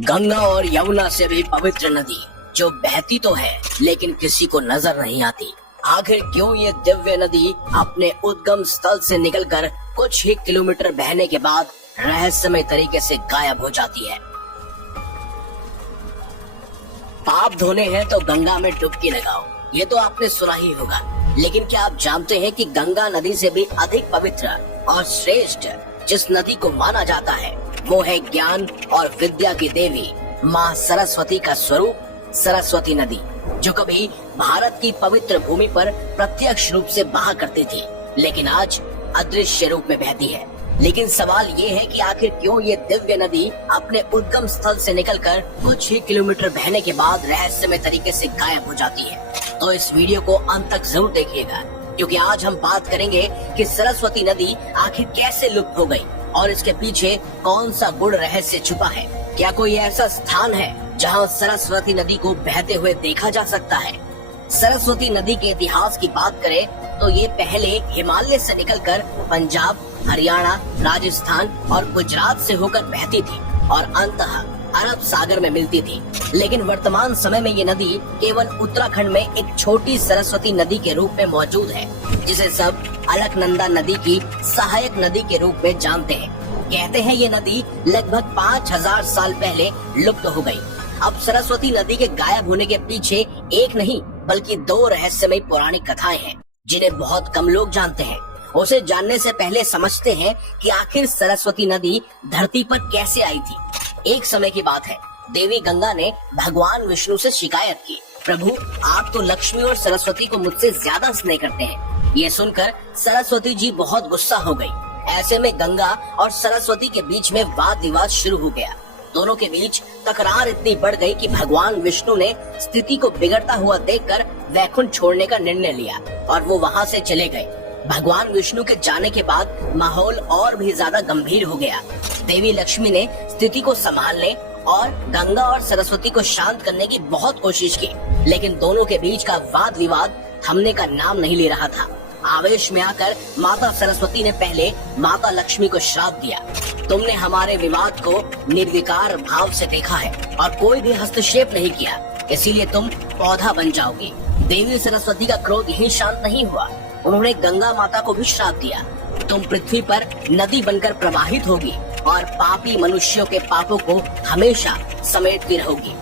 गंगा और यमुना से भी पवित्र नदी जो बहती तो है लेकिन किसी को नजर नहीं आती। आखिर क्यों ये दिव्य नदी अपने उद्गम स्थल से निकलकर कुछ ही किलोमीटर बहने के बाद रहस्यमय तरीके से गायब हो जाती है। पाप धोने हैं तो गंगा में डुबकी लगाओ, ये तो आपने सुना ही होगा। लेकिन क्या आप जानते हैं कि गंगा नदी से भी अधिक पवित्र और श्रेष्ठ जिस नदी को माना जाता है वो है ज्ञान और विद्या की देवी माँ सरस्वती का स्वरूप सरस्वती नदी, जो कभी भारत की पवित्र भूमि पर प्रत्यक्ष रूप से बहा करती थी लेकिन आज अदृश्य रूप में बहती है। लेकिन सवाल ये है कि आखिर क्यों ये दिव्य नदी अपने उद्गम स्थल से निकलकर कुछ ही किलोमीटर बहने के बाद रहस्यमय तरीके से गायब हो जाती है। तो इस वीडियो को अंत तक जरूर देखिएगा, क्योंकि आज हम बात करेंगे कि सरस्वती नदी आखिर कैसे लुप्त हो गई और इसके पीछे कौन सा गुड़ रहस्य छुपा है। क्या कोई ऐसा स्थान है जहां सरस्वती नदी को बहते हुए देखा जा सकता है? सरस्वती नदी के इतिहास की बात करें तो ये पहले हिमालय से निकलकर पंजाब, हरियाणा, राजस्थान और गुजरात से होकर बहती थी और अंततः अरब सागर में मिलती थी। लेकिन वर्तमान समय में ये नदी केवल उत्तराखंड में एक छोटी सरस्वती नदी के रूप में मौजूद है, जिसे सब अलकनंदा नदी की सहायक नदी के रूप में जानते हैं। कहते हैं ये नदी लगभग 5000 साल पहले लुप्त हो गई। अब सरस्वती नदी के गायब होने के पीछे एक नहीं बल्कि दो रहस्यमय पौराणिक कथाएं हैं जिन्हें बहुत कम लोग जानते हैं। उसे जानने से पहले समझते हैं कि आखिर सरस्वती नदी धरती पर कैसे आई थी। एक समय की बात है, देवी गंगा ने भगवान विष्णु से शिकायत की, प्रभु आप तो लक्ष्मी और सरस्वती को मुझसे ज्यादा स्नेह करते हैं। ये सुनकर सरस्वती जी बहुत गुस्सा हो गई। ऐसे में गंगा और सरस्वती के बीच में वाद विवाद शुरू हो गया। दोनों के बीच तकरार इतनी बढ़ गई कि भगवान विष्णु ने स्थिति को बिगड़ता हुआ देखकर वैकुंठ छोड़ने का निर्णय लिया और वो वहाँ से चले गए। भगवान विष्णु के जाने के बाद माहौल और भी ज्यादा गंभीर हो गया। देवी लक्ष्मी ने स्थिति को संभालने और गंगा और सरस्वती को शांत करने की बहुत कोशिश की, लेकिन दोनों के बीच का वाद विवाद थमने का नाम नहीं ले रहा था। आवेश में आकर माता सरस्वती ने पहले माता लक्ष्मी को श्राप दिया, तुमने हमारे विवाद को निर्विकार भाव से देखा है और कोई भी हस्तक्षेप नहीं किया, इसीलिए तुम पौधा बन जाओगी। देवी सरस्वती का क्रोध यहीं शांत नहीं हुआ, उन्होंने गंगा माता को भी श्राप दिया, तुम पृथ्वी पर नदी बनकर प्रवाहित होगी और पापी मनुष्यों के पापों को हमेशा समेटती रहोगी।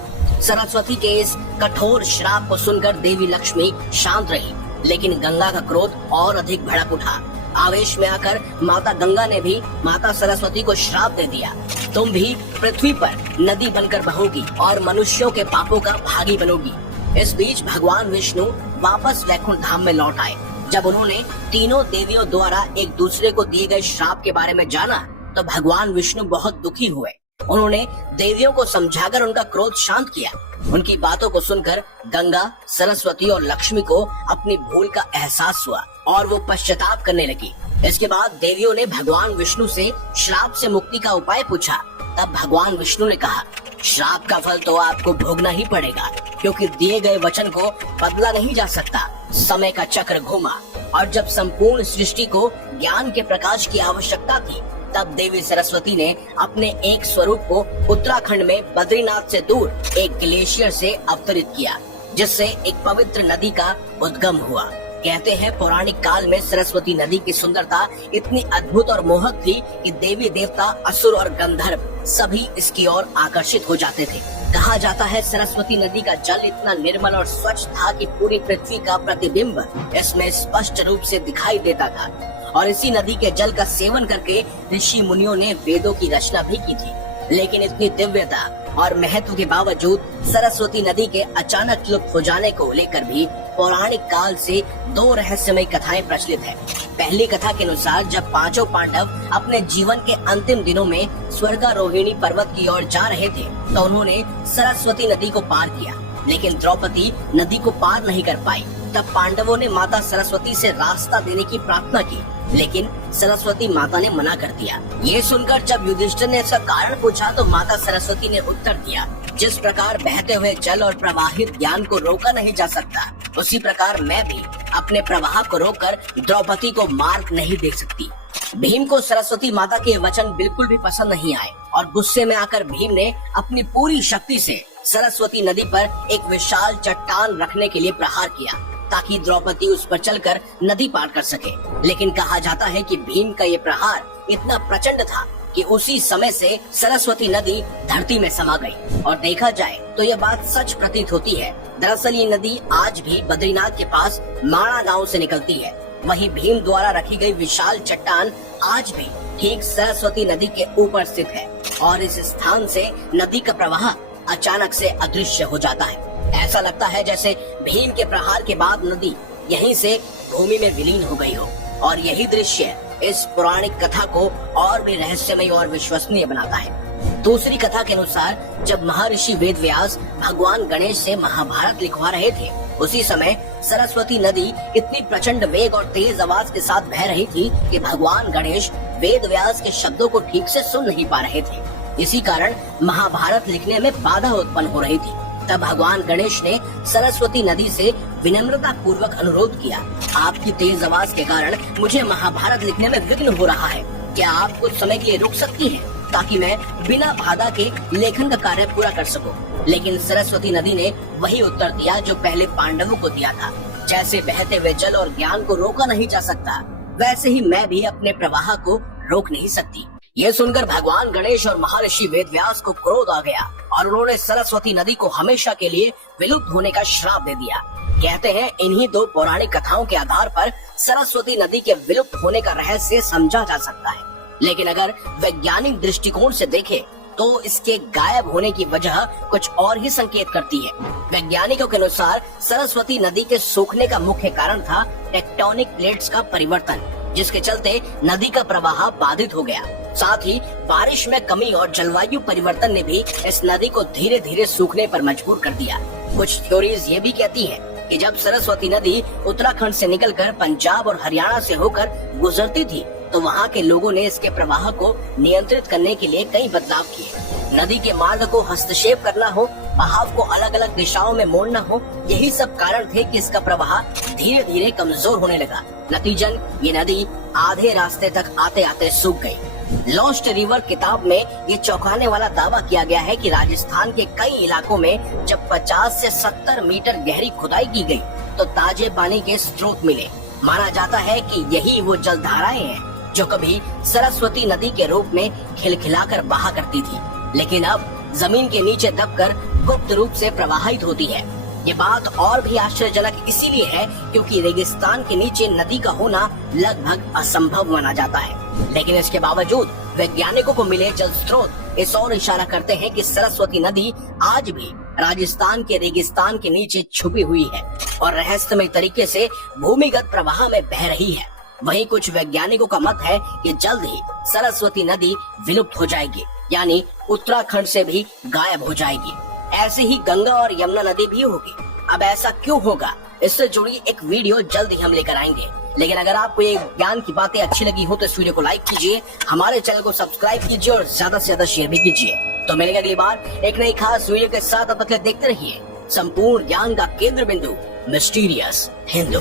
सरस्वती के इस कठोर श्राप को सुनकर देवी लक्ष्मी शांत रही, लेकिन गंगा का क्रोध और अधिक भड़क उठा। आवेश में आकर माता गंगा ने भी माता सरस्वती को श्राप दे दिया, तुम भी पृथ्वी पर नदी बनकर बहोगी और मनुष्यों के पापों का भागी बनोगी। इस बीच भगवान विष्णु वापस वैकुंठ धाम में लौट आए। जब उन्होंने तीनों देवियों द्वारा एक दूसरे को दिए गए श्राप के बारे में जाना तो भगवान विष्णु बहुत दुखी हुए। उन्होंने देवियों को समझाकर उनका क्रोध शांत किया। उनकी बातों को सुनकर गंगा, सरस्वती और लक्ष्मी को अपनी भूल का एहसास हुआ और वो पश्चाताप करने लगी। इसके बाद देवियों ने भगवान विष्णु से श्राप से मुक्ति का उपाय पूछा। तब भगवान विष्णु ने कहा, श्राप का फल तो आपको भोगना ही पड़ेगा, क्योंकि दिए गए वचन को बदला नहीं जा सकता। समय का चक्र घूमा और जब संपूर्ण सृष्टि को ज्ञान के प्रकाश की आवश्यकता थी, तब देवी सरस्वती ने अपने एक स्वरूप को उत्तराखंड में बद्रीनाथ से दूर एक ग्लेशियर से अवतरित किया, जिससे एक पवित्र नदी का उद्गम हुआ। कहते हैं पौराणिक काल में सरस्वती नदी की सुंदरता इतनी अद्भुत और मोहक थी कि देवी देवता, असुर और गंधर्व सभी इसकी ओर आकर्षित हो जाते थे। कहा जाता है सरस्वती नदी का जल इतना निर्मल और स्वच्छ था कि पूरी पृथ्वी का प्रतिबिंब इसमें स्पष्ट रूप से दिखाई देता था और इसी नदी के जल का सेवन करके ऋषि मुनियों ने वेदों की रचना भी की थी। लेकिन इतनी दिव्यता और महत्व के बावजूद सरस्वती नदी के अचानक लुप्त हो जाने को लेकर भी पौराणिक काल से दो रहस्यमय कथाएं प्रचलित है। पहली कथा के अनुसार जब पांचों पांडव अपने जीवन के अंतिम दिनों में स्वर्गारोहिणी पर्वत की ओर जा रहे थे तो उन्होंने सरस्वती नदी को पार किया, लेकिन द्रौपदी नदी को पार नहीं कर पाई। तब पांडवों ने माता सरस्वती से रास्ता देने की प्रार्थना की, लेकिन सरस्वती माता ने मना कर दिया। ये सुनकर जब युधिष्ठिर ने इसका कारण पूछा तो माता सरस्वती ने उत्तर दिया, जिस प्रकार बहते हुए जल और प्रवाहित ज्ञान को रोका नहीं जा सकता, उसी प्रकार मैं भी अपने प्रवाह को रोककर द्रौपदी को मार्ग नहीं दे सकती। भीम को सरस्वती माता के वचन बिल्कुल भी पसंद नहीं आए और गुस्से में आकर भीम ने अपनी पूरी शक्ति से सरस्वती नदी पर एक विशाल चट्टान रखने के लिए प्रहार किया ताकि द्रौपदी उस पर चलकर नदी पार कर सके। लेकिन कहा जाता है कि भीम का ये प्रहार इतना प्रचंड था कि उसी समय से सरस्वती नदी धरती में समा गई। और देखा जाए तो यह बात सच प्रतीत होती है। दरअसल ये नदी आज भी बद्रीनाथ के पास माणा गांव से निकलती है। वहीं भीम द्वारा रखी गई विशाल चट्टान आज भी ठीक सरस्वती नदी के ऊपर स्थित है और इस स्थान से नदी का प्रवाह अचानक से अदृश्य हो जाता है। ऐसा लगता है जैसे भीम के प्रहार के बाद नदी यहीं से भूमि में विलीन हो गई हो और यही दृश्य इस पौराणिक कथा को और भी रहस्यमय और विश्वसनीय बनाता है। दूसरी कथा के अनुसार जब महर्षि वेदव्यास भगवान गणेश से महाभारत लिखवा रहे थे, उसी समय सरस्वती नदी इतनी प्रचंड वेग और तेज आवाज के साथ बह रही थी कि भगवान गणेश वेदव्यास के शब्दों को ठीक से सुन नहीं पा रहे थे। इसी कारण महाभारत लिखने में बाधा उत्पन्न हो रही थी। तब भगवान गणेश ने सरस्वती नदी से विनम्रता पूर्वक अनुरोध किया, आपकी तेज आवाज के कारण मुझे महाभारत लिखने में विघ्न हो रहा है, क्या आप कुछ समय के लिए रुक सकती हैं ताकि मैं बिना बाधा के लेखन का कार्य पूरा कर सकूं। लेकिन सरस्वती नदी ने वही उत्तर दिया जो पहले पांडवों को दिया था, जैसे बहते हुए जल और ज्ञान को रोका नहीं जा सकता, वैसे ही मैं भी अपने प्रवाह को रोक नहीं सकती। ये सुनकर भगवान गणेश और महर्षि वेदव्यास को क्रोध आ गया और उन्होंने सरस्वती नदी को हमेशा के लिए विलुप्त होने का श्राप दे दिया। कहते हैं इन्हीं दो पौराणिक कथाओं के आधार पर सरस्वती नदी के विलुप्त होने का रहस्य समझा जा सकता है। लेकिन अगर वैज्ञानिक दृष्टिकोण से देखें तो इसके गायब होने की वजह कुछ और ही संकेत करती है। वैज्ञानिकों के अनुसार सरस्वती नदी के सूखने का मुख्य कारण था टेक्टोनिक प्लेट्स का परिवर्तन, जिसके चलते नदी का प्रवाह बाधित हो गया। साथ ही बारिश में कमी और जलवायु परिवर्तन ने भी इस नदी को धीरे धीरे सूखने पर मजबूर कर दिया। कुछ थ्योरीज ये भी कहती हैं कि जब सरस्वती नदी उत्तराखंड से निकलकर पंजाब और हरियाणा से होकर गुजरती थी तो वहाँ के लोगों ने इसके प्रवाह को नियंत्रित करने के लिए कई बदलाव किए। नदी के मार्ग को हस्तक्षेप करना हो, बहाव को अलग अलग दिशाओं में मोड़ना हो, यही सब कारण थे कि इसका प्रवाह धीरे धीरे कमजोर होने लगा। नतीजन ये नदी आधे रास्ते तक आते आते सूख गई। लॉस्ट रिवर किताब में ये चौंकाने वाला दावा किया गया है कि राजस्थान के कई इलाकों में जब 50 से 70 मीटर गहरी खुदाई की गई तो ताजे पानी के स्रोत मिले। माना जाता है कि यही वो जलधाराएं हैं जो कभी सरस्वती नदी के रूप में खिलखिलाकर बहा करती थी, लेकिन अब जमीन के नीचे दबकर गुप्त रूप से प्रवाहित होती है। ये बात और भी आश्चर्यजनक इसीलिए है क्योंकि रेगिस्तान के नीचे नदी का होना लगभग असंभव माना जाता है। लेकिन इसके बावजूद वैज्ञानिकों को मिले जल स्रोत इस ओर इशारा करते हैं कि सरस्वती नदी आज भी राजस्थान के रेगिस्तान के नीचे छुपी हुई है और रहस्यमय तरीके से भूमिगत प्रवाह में बह रही है। वहीं कुछ वैज्ञानिकों का मत है कि जल्द ही सरस्वती नदी विलुप्त हो जाएगी, यानी उत्तराखंड से भी गायब हो जाएगी। ऐसे ही गंगा और यमुना नदी भी होगी। अब ऐसा क्यों होगा, इससे जुड़ी एक वीडियो जल्द ही हम लेकर आएंगे। लेकिन अगर आपको ये ज्ञान की बातें अच्छी लगी हो तो इस वीडियो को लाइक कीजिए, हमारे चैनल को सब्सक्राइब कीजिए और ज्यादा से ज्यादा शेयर भी कीजिए। तो मिलेंगे अगली बार एक नई खास वीडियो के साथ। अब तक देखते रहिए संपूर्ण ज्ञान का केंद्र बिंदु मिस्टीरियस हिंदू।